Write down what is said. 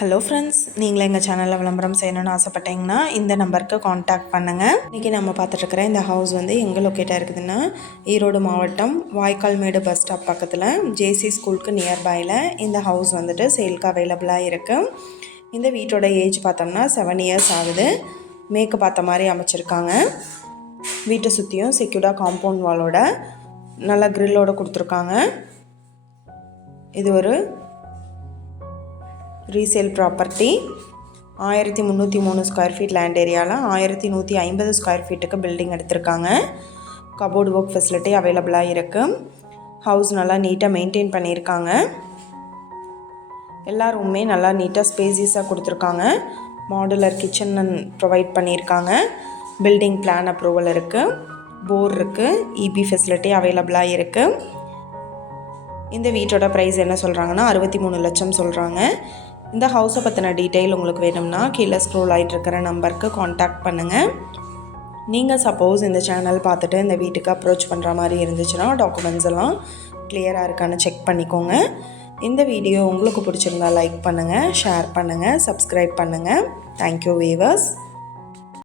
Hello friends நீங்களும் எங்கள் சேனலில் விளம்பரம் செய்யணும்னு ஆசைப்பட்டீங்கன்னா இந்த நம்பருக்கு காண்டாக்ட் பண்ணுங்கள் இன்றைக்கி நம்ம பார்த்துட்ருக்குற இந்த ஹவுஸ் வந்து எங்கே லொக்கேட்டாக இருக்குதுன்னா ஈரோடு மாவட்டம் வாய்க்கால்மேடு பஸ் ஸ்டாப் பக்கத்தில் ஜேசி ஸ்கூலுக்கு நியர்பையில் இந்த ஹவுஸ் வந்துட்டு சேல்க்கு அவைலபிளாக இருக்குது இந்த வீட்டோட ஏஜ் பார்த்தோம்னா செவன் இயர்ஸ் ஆகுது. மேற்கு பார்த்த மாதிரி அமைச்சிருக்காங்க. வீட்டை சுற்றியும் செக்யூர்டாக காம்பவுண்ட் வாலோட நல்லா க்ரில்லோடு கொடுத்துருக்காங்க. இது ஒரு ரீசேல் ப்ராப்பர்ட்டி ஆயிரத்தி முந்நூற்றி மூணு ஸ்கொயர் ஃபீட் லேண்ட் ஏரியாவில் ஆயிரத்தி நூற்றி ஐம்பது ஸ்கொயர் ஃபீட்டுக்கு பில்டிங் எடுத்திருக்காங்க. கபோர்டு ஒர்க் ஃபெசிலிட்டி அவைலபிளாக இருக்குது ஹவுஸ் நல்லா நீட்டாக மெயின்டைன் பண்ணியிருக்காங்க. எல்லா ரூமுமே நல்லா நீட்டாக ஸ்பேசியஸாக கொடுத்துருக்காங்க. மாடுலர் கிச்சன் ப்ரொவைட் பண்ணியிருக்காங்க. பில்டிங் பிளான் அப்ரூவல் இருக்குது போர் இருக்குது இபி ஃபெசிலிட்டி அவைலபிளாக இருக்குது இந்த வீட்டோட ப்ரைஸ் என்ன சொல்கிறாங்கன்னா அறுபத்தி மூணு லட்சம் சொல்கிறாங்க இந்த ஹவுஸை பற்றின டீட்டெயில் உங்களுக்கு வேணும்னா கீழே ஸ்க்ரோல் ஆகிட்டு இருக்கிற நம்பருக்கு காண்டாக்ட் பண்ணுங்கள் நீங்கள் சப்போஸ் இந்த சேனல் பார்த்துட்டு இந்த வீட்டுக்கு அப்ரோச் பண்ணுற மாதிரி இருந்துச்சுன்னா டாக்குமெண்ட்ஸ் எல்லாம் கிளியராக இருக்கான்னு செக் பண்ணிக்கோங்க. இந்த வீடியோ உங்களுக்கு பிடிச்சிருந்தா லைக் பண்ணுங்கள் ஷேர் பண்ணுங்கள் சப்ஸ்கிரைப் பண்ணுங்கள் தேங்க்யூ வீவர்ஸ்